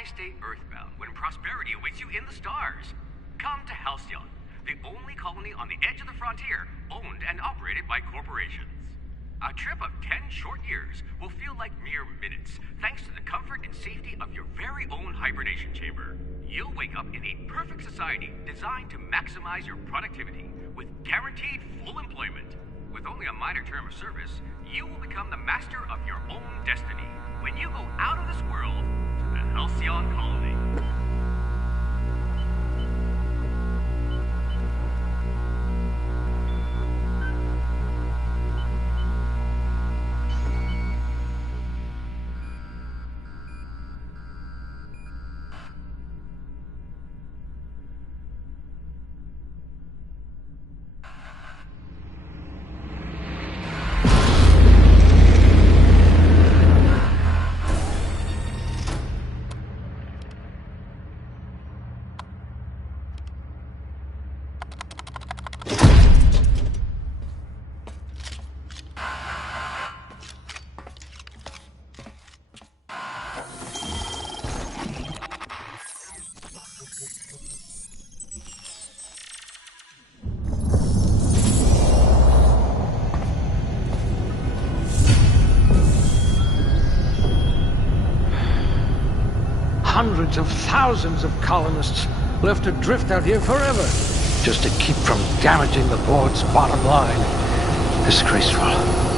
why stay earthbound when prosperity awaits you in the stars? Come to Halcyon, the only colony on the edge of the frontier, owned and operated by corporations. A trip of 10 short years will feel like mere minutes, thanks to the comfort and safety of your very own hibernation chamber. You'll wake up in a perfect society designed to maximize your productivity, with guaranteed full employment. With only a minor term of service, you will become the master of your own destiny when you go out of this world to the Halcyon Colony. Hundreds of thousands of colonists left adrift out here forever, just to keep from damaging the board's bottom line. Disgraceful.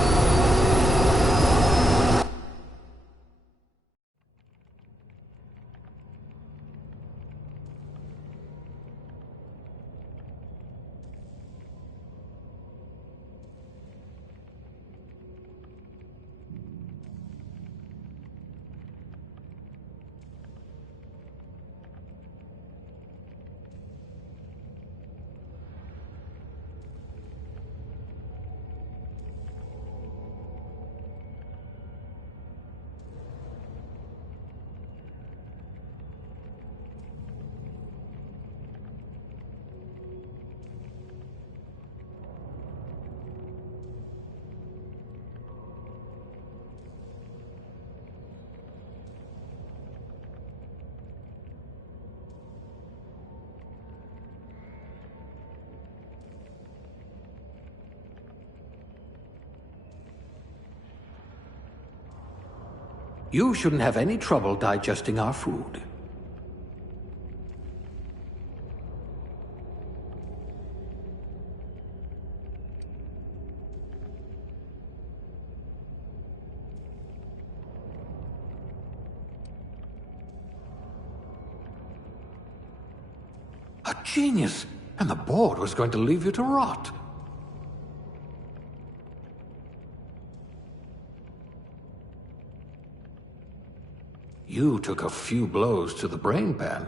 You shouldn't have any trouble digesting our food. A genius! And the board was going to leave you to rot. You took a few blows to the brain pan.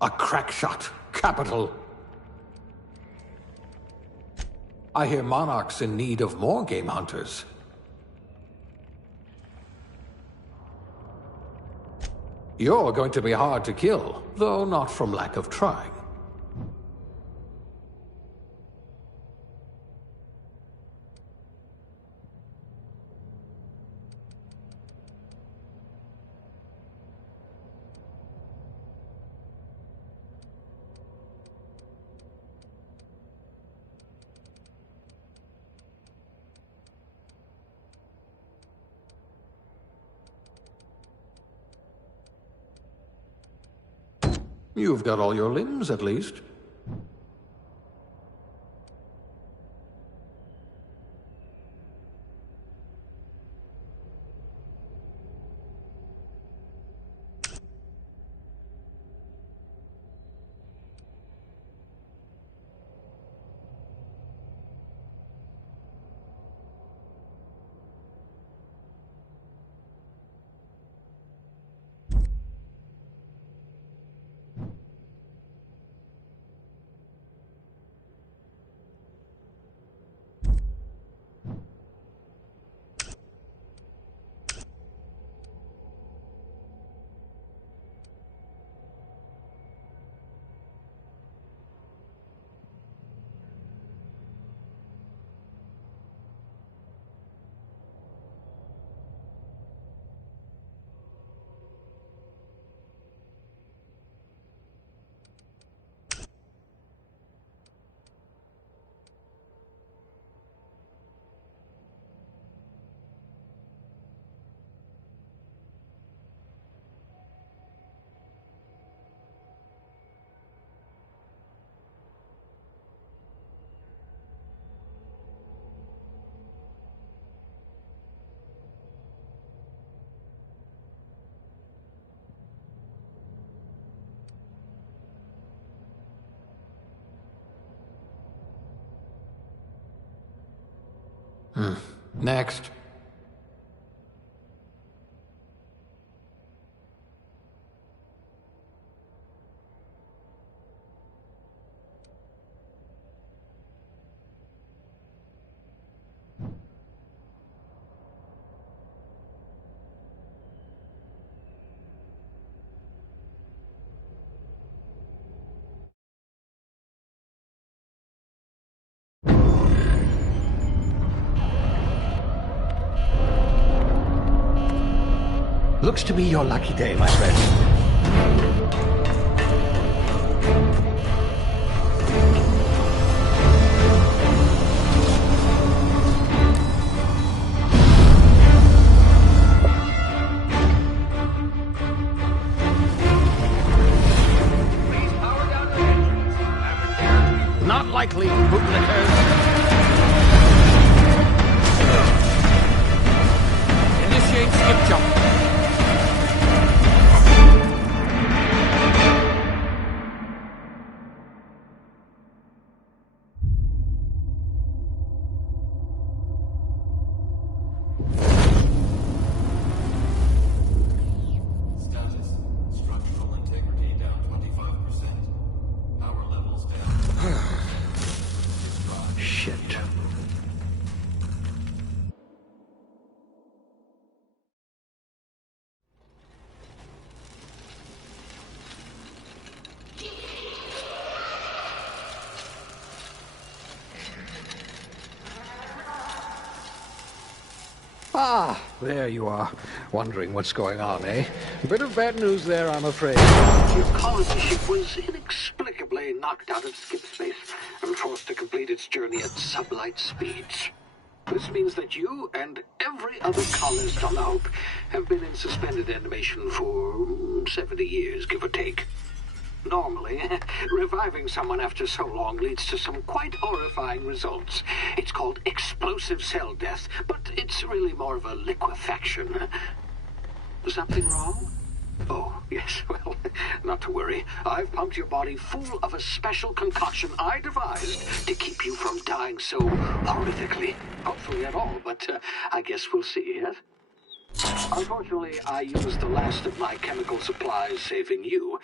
A crack shot. Capital. I hear Monarch's in need of more game hunters. You're going to be hard to kill, though not from lack of trying. You've got all your limbs, at least. Next. Looks to be your lucky day, my friend. Not likely, bootlickers. Initiate skip jump. Shit. Ah, there you are. Wondering what's going on, eh? A bit of bad news there, I'm afraid. Your colony ship was inexplicably knocked out of skip space and forced to complete its journey at sublight speeds. This means that you and every other colonist on the Hope have been in suspended animation for 70 years, give or take. Normally, reviving someone after so long leads to some quite horrifying results. It's called explosive cell death, but it's really more of a liquefaction. Something wrong? Oh, yes, well, not to worry. I've pumped your body full of a special concoction I devised to keep you from dying so horrifically. Hopefully at all, but I guess we'll see, yes? Unfortunately, I used the last of my chemical supplies saving you.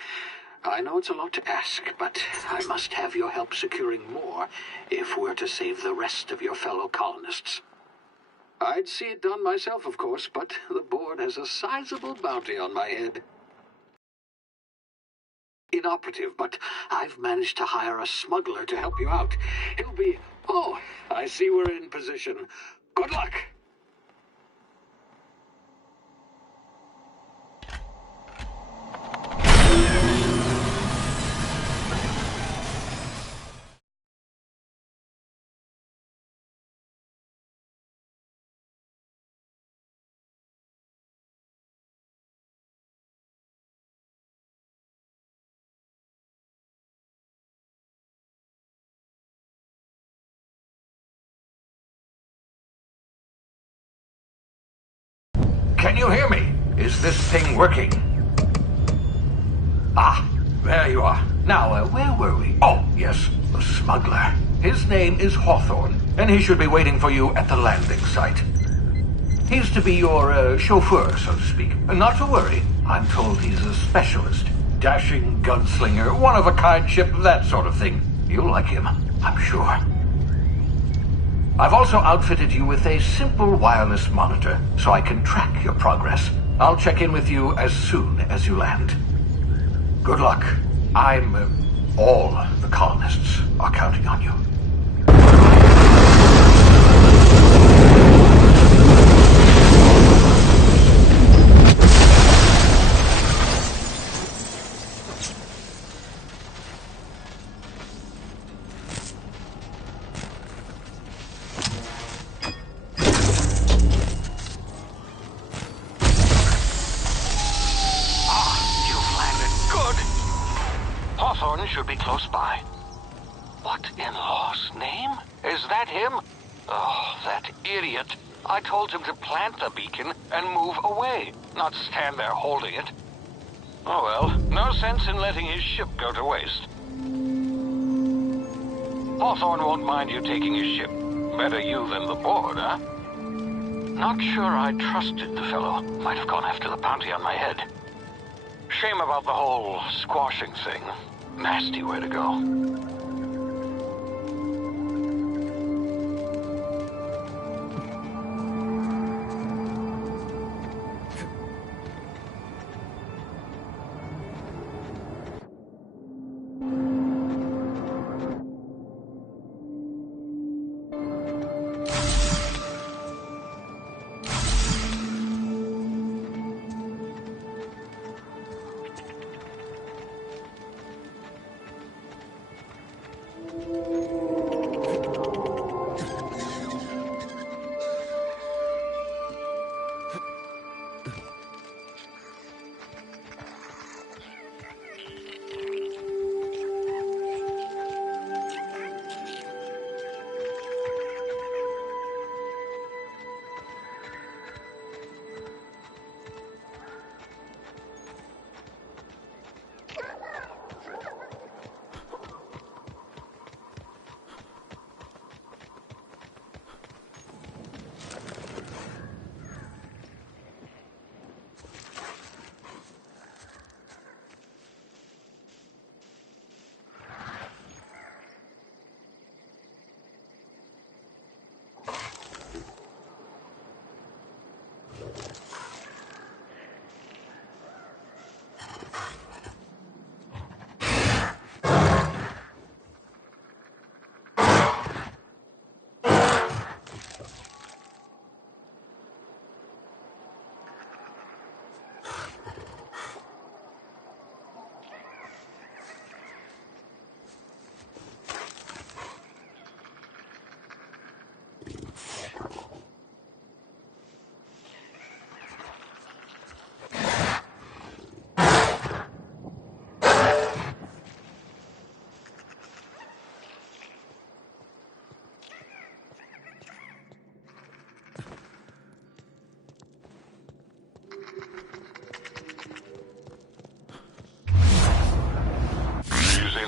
I know it's a lot to ask, but I must have your help securing more if we're to save the rest of your fellow colonists. I'd see it done myself, of course, but the board has a sizable bounty on my head. Inoperative, but I've managed to hire a smuggler to help you out. He'll be... Oh, I see we're in position. Good luck! Can you hear me? Is this thing working? Ah, there you are. Now, where were we? Oh, yes, the smuggler. His name is Hawthorne, and he should be waiting for you at the landing site. He's to be your chauffeur, so to speak. Not to worry. I'm told he's a specialist. Dashing gunslinger, one-of-a-kind ship, that sort of thing. You'll like him, I'm sure. I've also outfitted you with a simple wireless monitor, so I can track your progress. I'll check in with you as soon as you land. Good luck. All the colonists are counting on you. Hawthorne should be close by. What in law's name? Is that him? Oh, that idiot. I told him to plant the beacon and move away, not stand there holding it. Oh well, no sense in letting his ship go to waste. Hawthorne won't mind you taking his ship. Better you than the board, huh? Not sure I trusted the fellow. Might have gone after the bounty on my head. Shame about the whole squashing thing. Nasty way to go.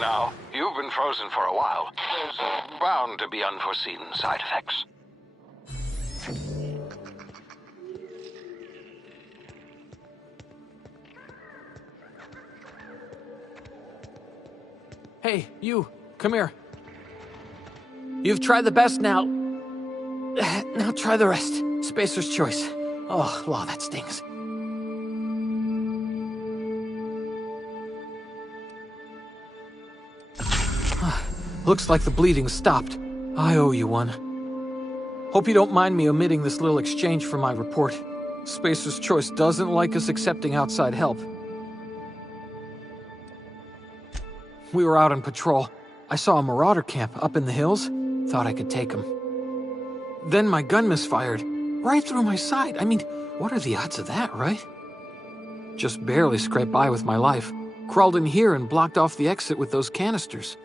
Now, you've been frozen for a while. There's bound to be unforeseen side effects. Hey, you, come here. You've tried the best now. Now try the rest. Spacer's choice. Oh, law, that stings. Looks like the bleeding stopped. I owe you one. Hope you don't mind me omitting this little exchange from my report. Spacer's Choice doesn't like us accepting outside help. We were out on patrol. I saw a marauder camp up in the hills. Thought I could take him. Then my gun misfired. Right through my side. I mean, what are the odds of that, right? Just barely scraped by with my life. Crawled in here and blocked off the exit with those canisters.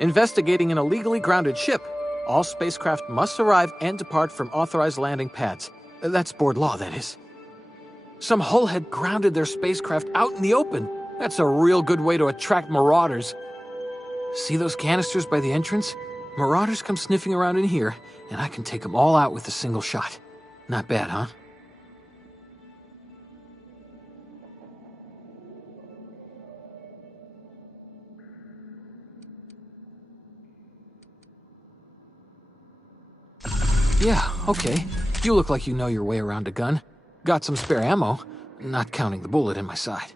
Investigating an illegally grounded ship. All spacecraft must arrive and depart from authorized landing pads. That's board law, that is. Some hull had grounded their spacecraft out in the open. That's a real good way to attract marauders. See those canisters by the entrance? Marauders come sniffing around in here, and I can take them all out with a single shot. Not bad, huh? Yeah, okay. You look like you know your way around a gun. Got some spare ammo, not counting the bullet in my side.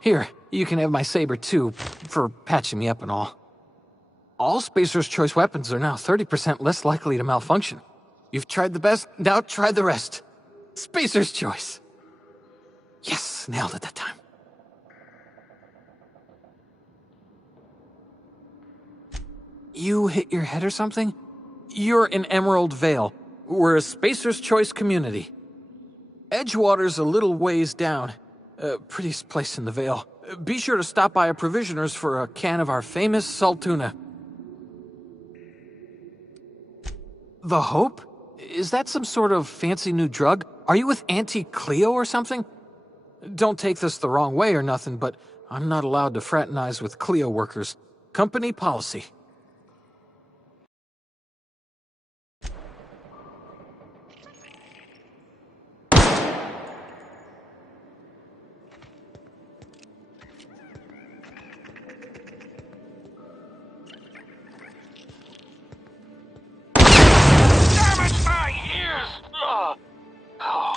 Here, you can have my saber too, for patching me up and all. All Spacer's Choice weapons are now 30% less likely to malfunction. You've tried the best, now try the rest. Spacer's Choice. Yes, nailed it that time. You hit your head or something? You're in Emerald Vale. We're a Spacer's Choice community. Edgewater's a little ways down. Prettiest place in the Vale. Be sure to stop by a provisioner's for a can of our famous salt tuna. The Hope? Is that some sort of fancy new drug? Are you with Auntie Cleo or something? Don't take this the wrong way or nothing, but I'm not allowed to fraternize with Clio workers. Company policy.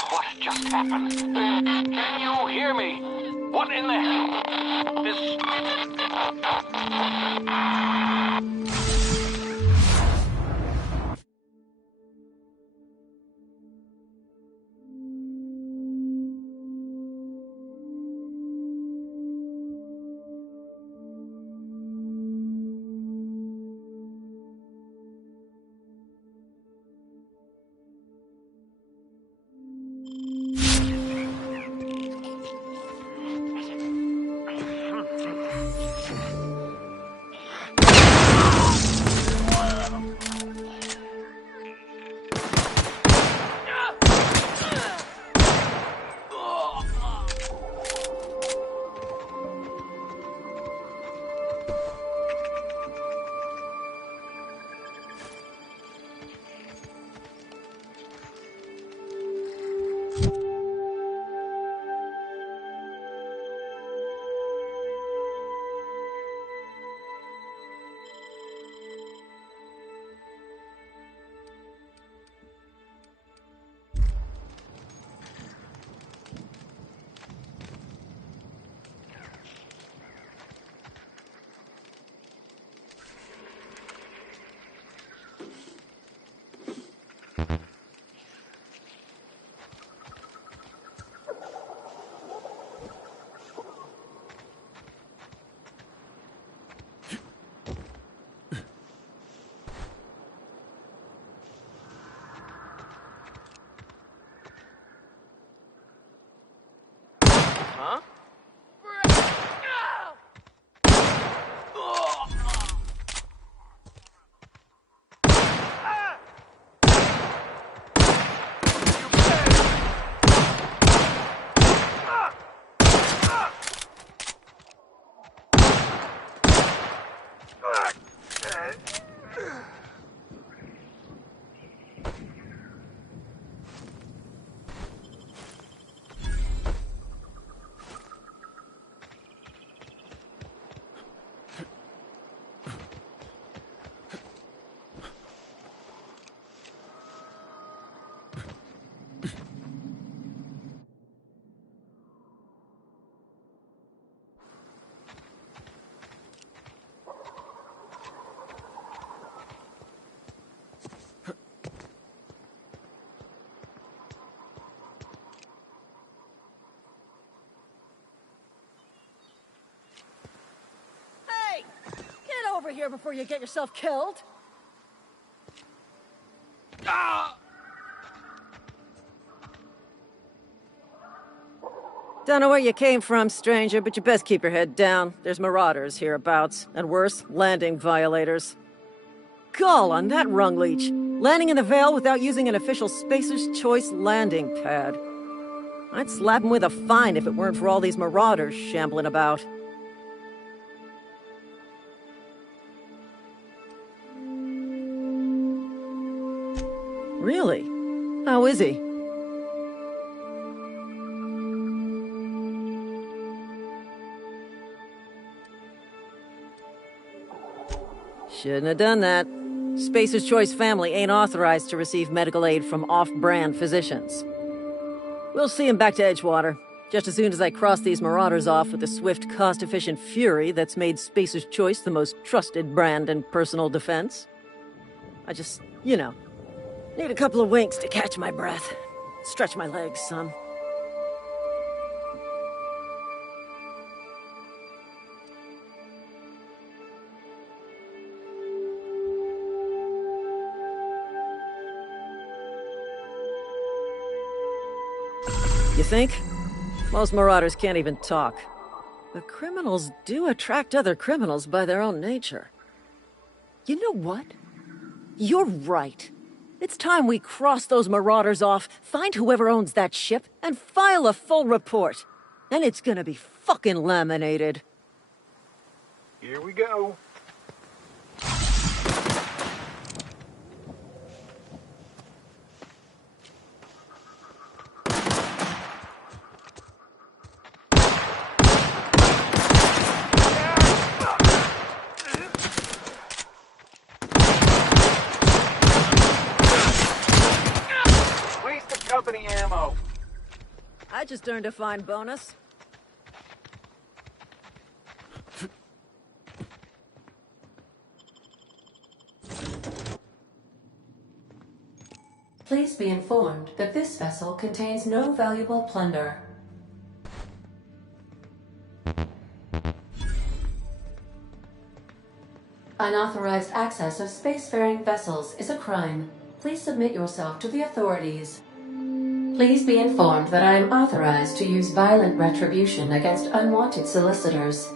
What just happened? Can you hear me? What in the hell is... Huh? Over here before you get yourself killed. Don't know where you came from, stranger, but you best keep your head down. There's marauders hereabouts, and worse, landing violators. Gall on that rung leech. Landing in the Vale without using an official Spacer's Choice landing pad. I'd slap him with a fine if it weren't for all these marauders shambling about. Really? How is he? Shouldn't have done that. Spacer's Choice family ain't authorized to receive medical aid from off-brand physicians. We'll see him back to Edgewater, just as soon as I cross these marauders off with the swift, cost-efficient fury that's made Spacer's Choice the most trusted brand in personal defense. I just, you know, need a couple of winks to catch my breath. Stretch my legs, son. You think? Most marauders can't even talk. But criminals do attract other criminals by their own nature. You know what? You're right. It's time we cross those marauders off, find whoever owns that ship, and file a full report. And it's gonna be fucking laminated. Here we go. Waste of company ammo. I just earned a fine bonus. Please be informed that this vessel contains no valuable plunder. Unauthorized access of spacefaring vessels is a crime. Please submit yourself to the authorities. Please be informed that I am authorized to use violent retribution against unwanted solicitors.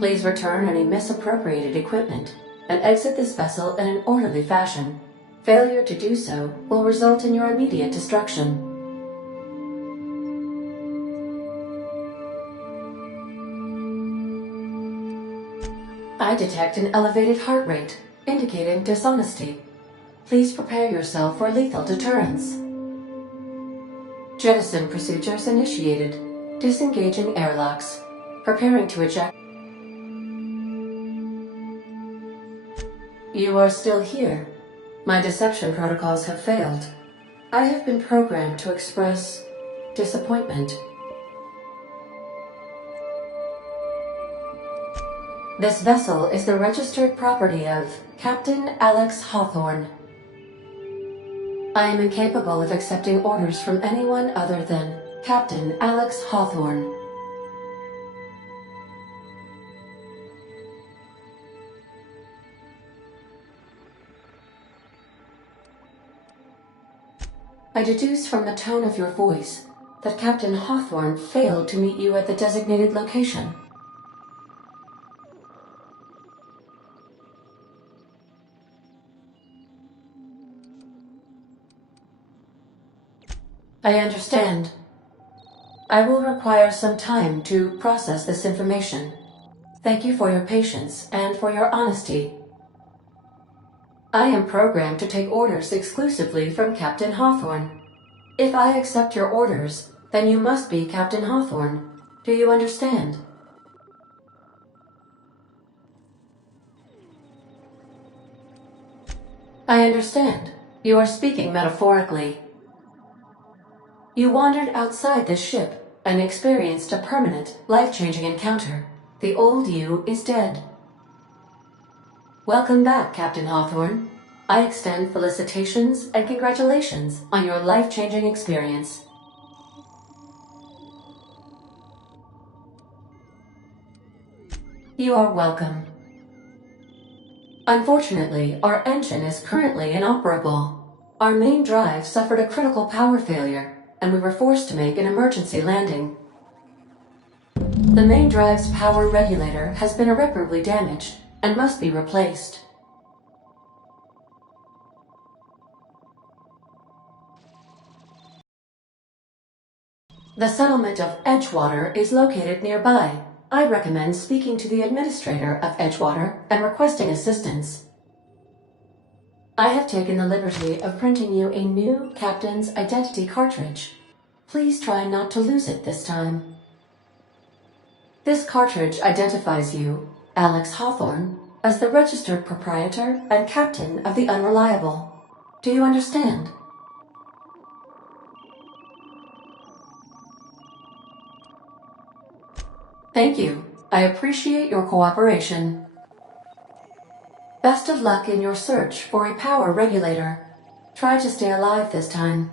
Please return any misappropriated equipment and exit this vessel in an orderly fashion. Failure to do so will result in your immediate destruction. I detect an elevated heart rate, indicating dishonesty. Please prepare yourself for lethal deterrence. Jettison procedures initiated. Disengaging airlocks. Preparing to eject. You are still here. My deception protocols have failed. I have been programmed to express disappointment. This vessel is the registered property of Captain Alex Hawthorne. I am incapable of accepting orders from anyone other than Captain Alex Hawthorne. I deduce from the tone of your voice that Captain Hawthorne failed to meet you at the designated location. I understand. I will require some time to process this information. Thank you for your patience and for your honesty. I am programmed to take orders exclusively from Captain Hawthorne. If I accept your orders, then you must be Captain Hawthorne. Do you understand? I understand. You are speaking metaphorically. You wandered outside this ship and experienced a permanent, life-changing encounter. The old you is dead. Welcome back, Captain Hawthorne. I extend felicitations and congratulations on your life-changing experience. You are welcome. Unfortunately, our engine is currently inoperable. Our main drive suffered a critical power failure, and we were forced to make an emergency landing. The main drive's power regulator has been irreparably damaged and must be replaced. The settlement of Edgewater is located nearby. I recommend speaking to the administrator of Edgewater and requesting assistance. I have taken the liberty of printing you a new Captain's Identity cartridge. Please try not to lose it this time. This cartridge identifies you, Alex Hawthorne, as the registered proprietor and captain of the Unreliable. Do you understand? Thank you. I appreciate your cooperation. Best of luck in your search for a power regulator. Try to stay alive this time.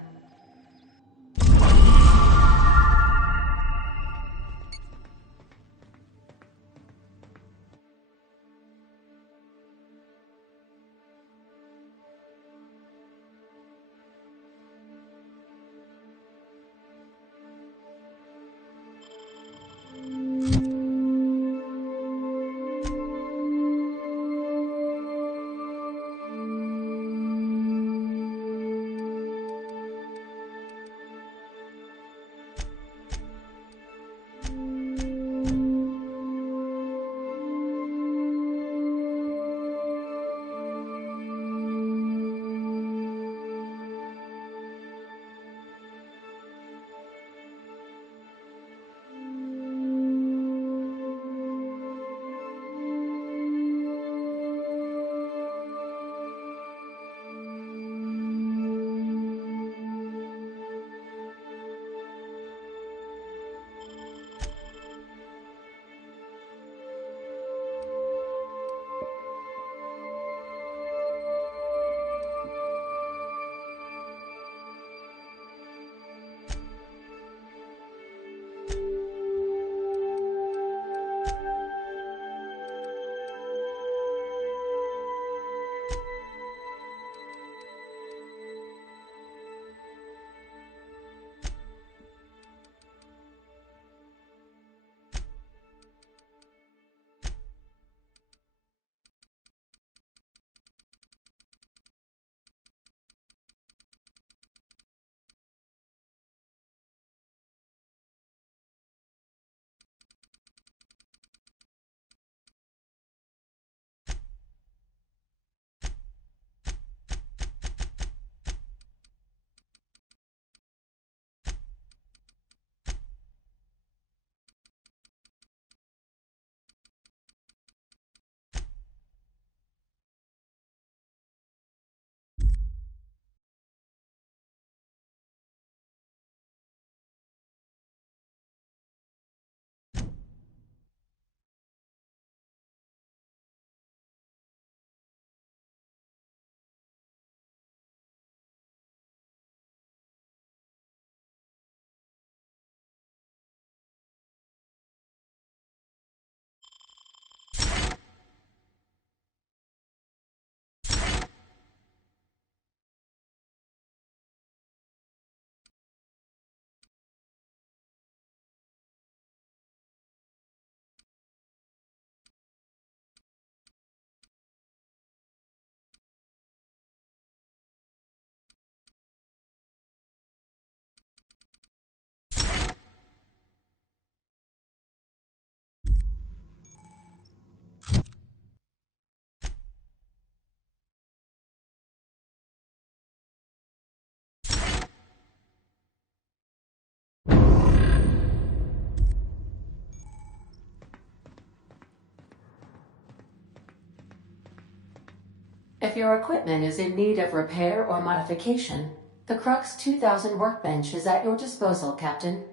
If your equipment is in need of repair or modification, the Crux 2000 workbench is at your disposal, Captain.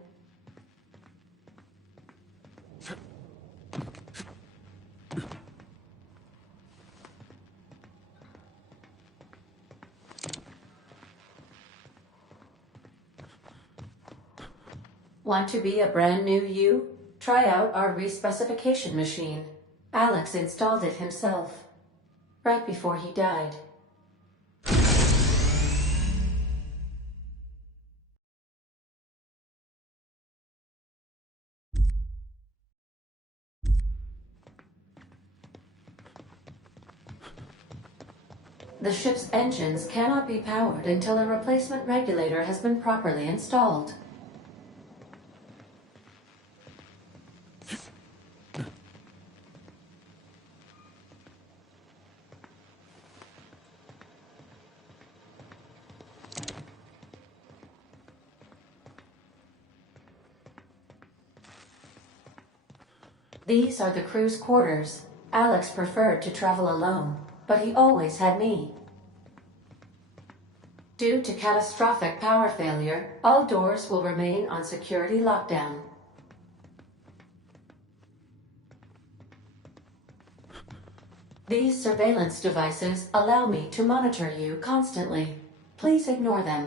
Want to be a brand new you? Try out our respecification machine. Alex installed it himself, right before he died. The ship's engines cannot be powered until a replacement regulator has been properly installed. These are the crew's quarters. Alex preferred to travel alone, but he always had me. Due to catastrophic power failure, all doors will remain on security lockdown. These surveillance devices allow me to monitor you constantly. Please ignore them.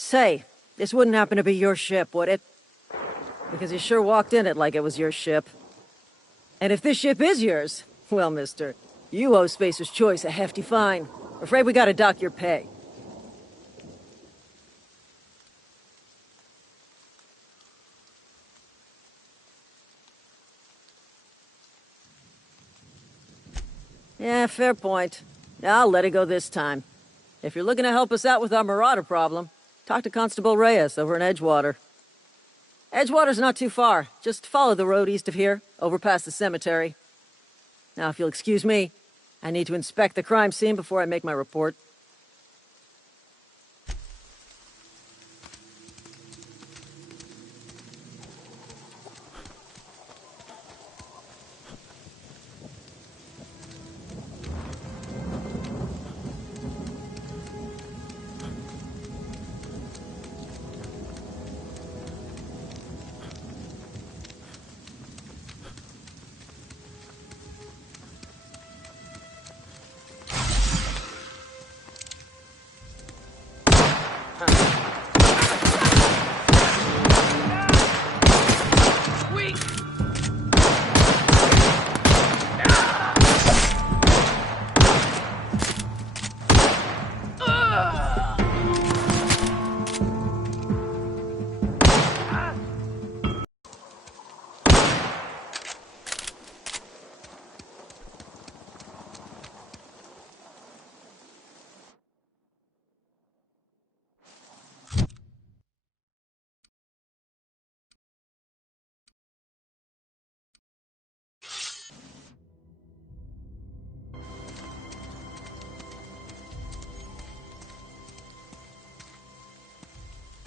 Say, this wouldn't happen to be your ship, would it? Because you sure walked in it like it was your ship. And if this ship is yours, well, mister, you owe Spacer's Choice a hefty fine. Afraid we gotta dock your pay. Yeah, fair point. I'll let it go this time. If you're looking to help us out with our Marauder problem, talk to Constable Reyes over in Edgewater. Edgewater's not too far. Just follow the road east of here, over past the cemetery. Now, if you'll excuse me, I need to inspect the crime scene before I make my report.